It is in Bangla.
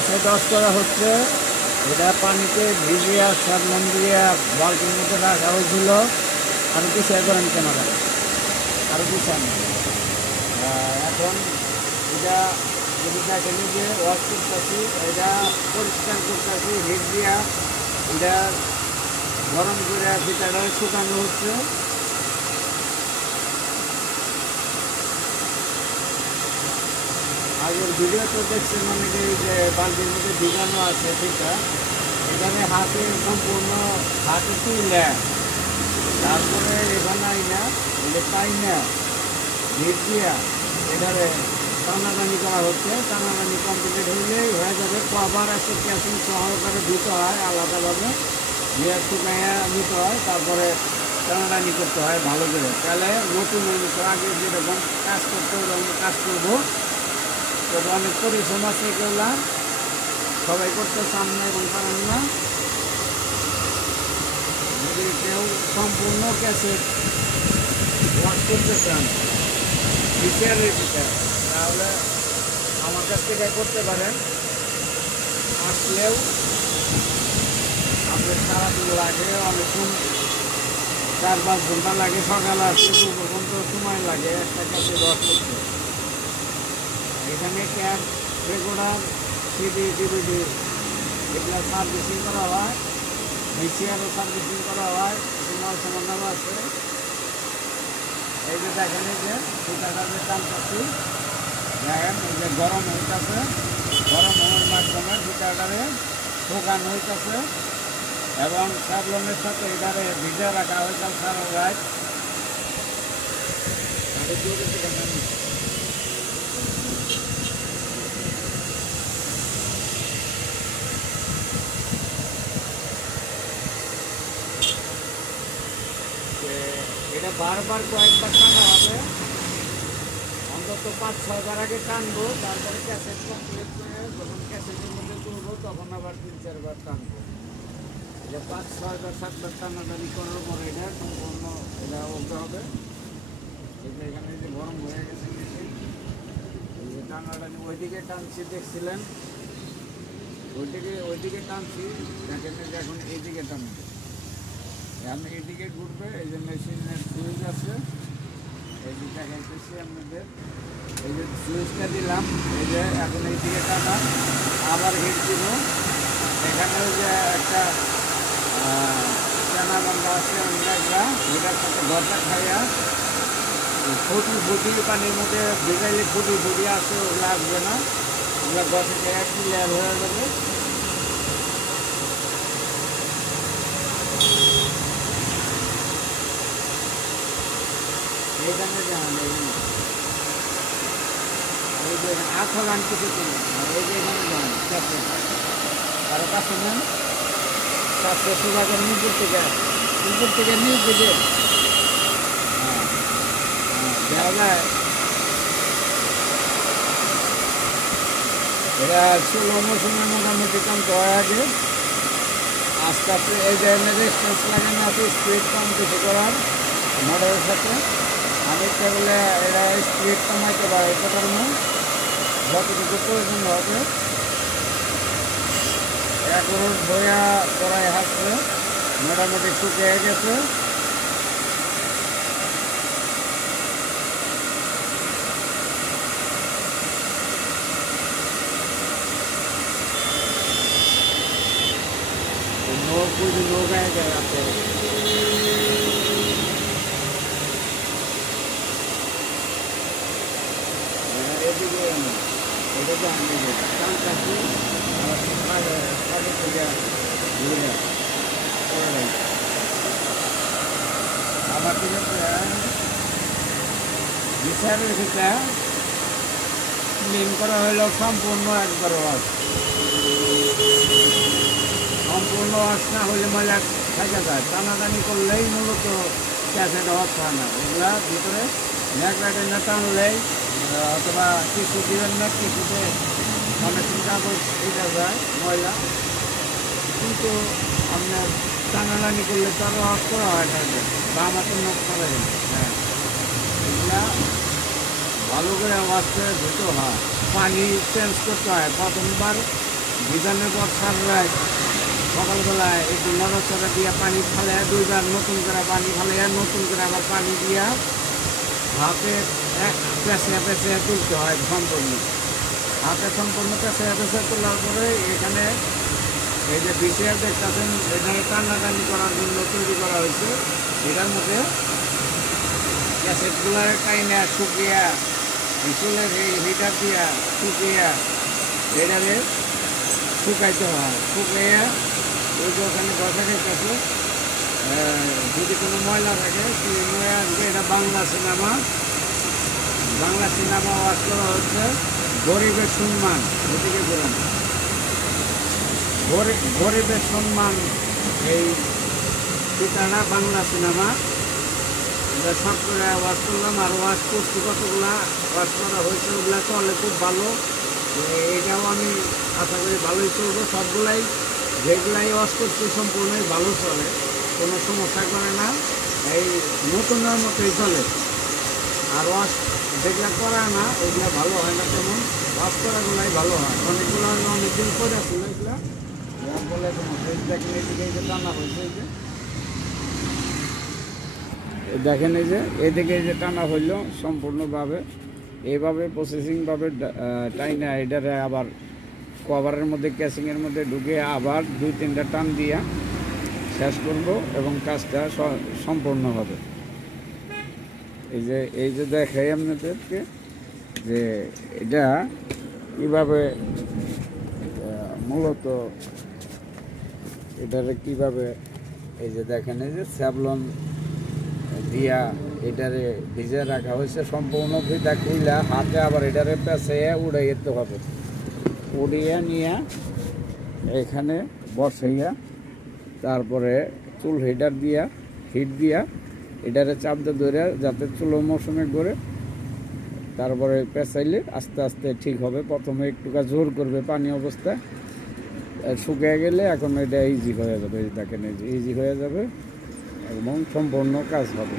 ক্যাসেট ওয়াশ করা হচ্ছে। এটা পানিতে ভিজিয়ে সাবধান দিয়ে বালতির মধ্যে রাখা হয়েছিল। আরও পিছিয়ে করেন ক্যামেরা, আরও পিছান। এখন এটা যদি দেখেন যে ওয়াশ করতেছি, এটা পরিষ্কার করতেছি হিট দিয়া। এটা গরম করে ভিতরে শুকানো হচ্ছে। আগের ভিডিও তো দেখছেন অনেকে যে বালতির মধ্যে ভিজানো আছে ঠিকটা, এখানে হাতে সম্পূর্ণ হাতে তুলে তারপরে এখানে আইনা এটা পাই না ভিট দিয়া এটারে টানাটানি করা হচ্ছে। টানাটানি কমপ্লিট হইলেই হয়ে যাবে। আবার একটা ক্যাসিং সহকারে দিতে হয় আলাদাভাবে, দিয়ে শুকাইয়া নিতে হয়, তারপরে টানাটানি করতে হয় ভালো করে। তাহলে নতুন আগে যেরকম কাজ করতে ওরকম কাজ করবো। তবে অনেক পরিশ্রম আছে এগুলা, সবাই করতে চান না এবং পারেন না। যদি কেউ সম্পূর্ণ ক্যাসেট ওয়াশ করতে চান বিচারের ভিতরে, তাহলে আমার কাছ থেকে করতে পারেন। আসলেও আপনার সারাদিন লাগে, অনেকক্ষণ 4-5 ঘন্টা লাগে। সকালে আসলে 2 ঘন্টা সময় লাগে একটা ক্যাসেট ওয়াশ করতে। এখানে ক্যাব, রেকর্ডার, সিডি, ডিভিডি এগুলো সার্ভিসিং করা হয়, ভিসিআরও সার্ভিসিং করা হয়। মাল সামান্য আছে। এই যে দেখেন এই যে সুতাটাতে টানতেছি, দেখেন এই যে গরম হইতেছে। গরম হওয়ার মাধ্যমে সুতাটারে শুকানো হইতেছে এবং সাবলনের সাথে এটারে ভিজে রাখা হয়েছে সারা রাত। এটা বারবার কয়েকবার টানা হবে, অন্তত 5-6 বার আগে টানবো। তারপরে ক্যাসেট কমপ্লিট করে যখন ক্যাসেটের মধ্যে তুলবো তখন আবার 3-4 বার টানবো। এটা 5-6 বার 7 বার টানাটানি করার পরে এটা সম্পূর্ণ এটা বলতে হবে। এটা এখানে যে গরম হয়ে গেছে মেশিন, এই যে টানাটানি ওইদিকে টানছি দেখছিলেন, ওইদিকে টানছি দেখেন। এখন এইদিকে টানবো, এখন এইদিকে ঘুরবে। এই যে মেশিনের সুইচ আছে, এই যে দেখাইতেছি আপনাদের। এই যে সুইচটা দিলাম, এই যে এখন এইদিকে টানা, আবার হিট দিব। এখানে যে একটা চানা বান্ধা আছে অনেকটা, এটার সাথে ঘরটা খাইয়া ফুটি পানির মধ্যে ভিজাইলে ফুটি আছে, ওগুলো আসবে না। ওগুলো ঘর থেকে ক্লিয়ার হয়ে যাবে। এখানে যান এই যে 8 গান কিছু কিনে, এই যে এখানে যান কাছে, আরো কাছে নেন। কাছে সুগাকে নিচের থেকে নিচ দিকে দেওয়া যায়। এটা 16 মৌসুমে মোটামুটি টানতে হয় আগে। আস্তে আস্তে এই যে রেজিস্ট্যান্স লাগানো আছে স্পিড কম বেশি করার মোটরের সাথে। আমি ইচ্ছা করলে এটা স্পিড কমাইতে পারি, এটা পারবো যতটুকু প্রয়োজন হবে। এখন বইয়া কড়াই হাসছে, মোটামুটি শুকিয়ে গেছে। নৌকায় যায় আছে। এদিকে এটাকে আমি টান কাছি থেকে ঘুরে আবার ঠিক আছে। বিচারের ভিতরে ক্লিন করা হইল সম্পূর্ণ একবার ওয়াশ। সম্পূর্ণ ওয়াশ না হলে ময়লা থাকা যায়। টানাটানি করলেই মূলত ক্যাসেট ওয়াশ হয় না। এগুলা ভিতরে ন্যাকড়াটে না টানলেই অথবা টিস্যু দিবেন না, টিস্যুতে অনেক কাগজ এটা যায় ময়লা, কিন্তু আপনার টানাটানি করলে তো আরও ওয়াশ করা হয় থাকবে বা আমাকে নখ করা যায়। হ্যাঁ, এগুলা ভালো করে ওয়াশ করে ধুতে হয়, পানি চেঞ্জ করতে হয়। প্রথমবার ভিজানোর পর সারায় সকালবেলায় একটু নড়াচড়া দিয়ে পানি ফালাইয়া 2 বার নতুন করে পানি ফালাইয়া নতুন করে আবার পানি দিয়া হাতে পেঁচিয়ে তুলতে হয় সম্পূর্ণ। হাতে সম্পূর্ণ পেঁচিয়ে তোলার পরে এখানে এই যে বিশেষ দেখতেছেন এখানে টানাটানি করার জন্য তৈরি করা হয়েছে। এটার মধ্যে ক্যাসেটগুলো টাইনে শুকিয়ে চুলের হিটার দিয়া শুকিয়ে এটাকে শুকাইতে হয়। শুকিয়ে ওই যে ওখানে বসে রেখেছে, যদি কোনো ময়লা থাকে সেই ময়লা এটা বাংলা সিনেমা ওয়াশ করা হচ্ছে গরিবের সম্মান। ওদিকে বলুন গরিবের সম্মান, এই ঠিকানা বাংলা সিনেমা এটা সব করে ওয়াশ করলাম। আর ওয়াশ করছি কতগুলা ওয়াশ করা হয়েছে, ওগুলা চলে খুব ভালো। এটাও আমি আশা করি ভালোই চলবো। সবগুলাই যেগুলাই ওয়াশ করছি সম্পূর্ণই ভালো চলে, কোনো সমস্যা করে না, এই নতুনের মতোই চলে। আর ওয়াশ যেগুলা করা না ওইগুলা ভালো হয় না, তেমন ওয়াশ করাগুলাই ভালো হয়। অনেকগুলো অনেকদিন করে ছিল এগুলা বলে দেখেন এদিকে এই যে টানা হয়েছে, এই যে দেখেন এই যে এদিকে এই যে টানা হইল সম্পূর্ণভাবে এইভাবে প্রসেসিংভাবে টাইনা এটারে আবার কভারের মধ্যে ক্যাসিংয়ের মধ্যে ঢুকে আবার 2-3টা টান দিয়া শেষ করব এবং কাজটা সম্পূর্ণ হবে। এই যে দেখাই আপনাদেরকে যে এটা কীভাবে মূলত এটারে কীভাবে এই যে দেখেন এই যে স্যাভলন দিয়া এটারে ভিজে রাখা হয়েছে সম্পূর্ণ ভিজা খুইলা হাতে আবার এটারে পেঁচিয়ে উড়ে যেতে হবে। উড়িয়ে নিয়ে এখানে বসাইয়া তারপরে চুল হিটার দিয়া হিট দিয়া এটারে চাপতে ধরে যাতে চুলো মৌসুমে করে তারপরে পেঁচাইলে আস্তে আস্তে ঠিক হবে। প্রথমে একটু জোর করবে পানি অবস্থায়, শুকিয়ে গেলে এখন এটা ইজি হয়ে যাবে। দেখেন ইজি হয়ে যাবে এবং সম্পূর্ণ কাজ হবে।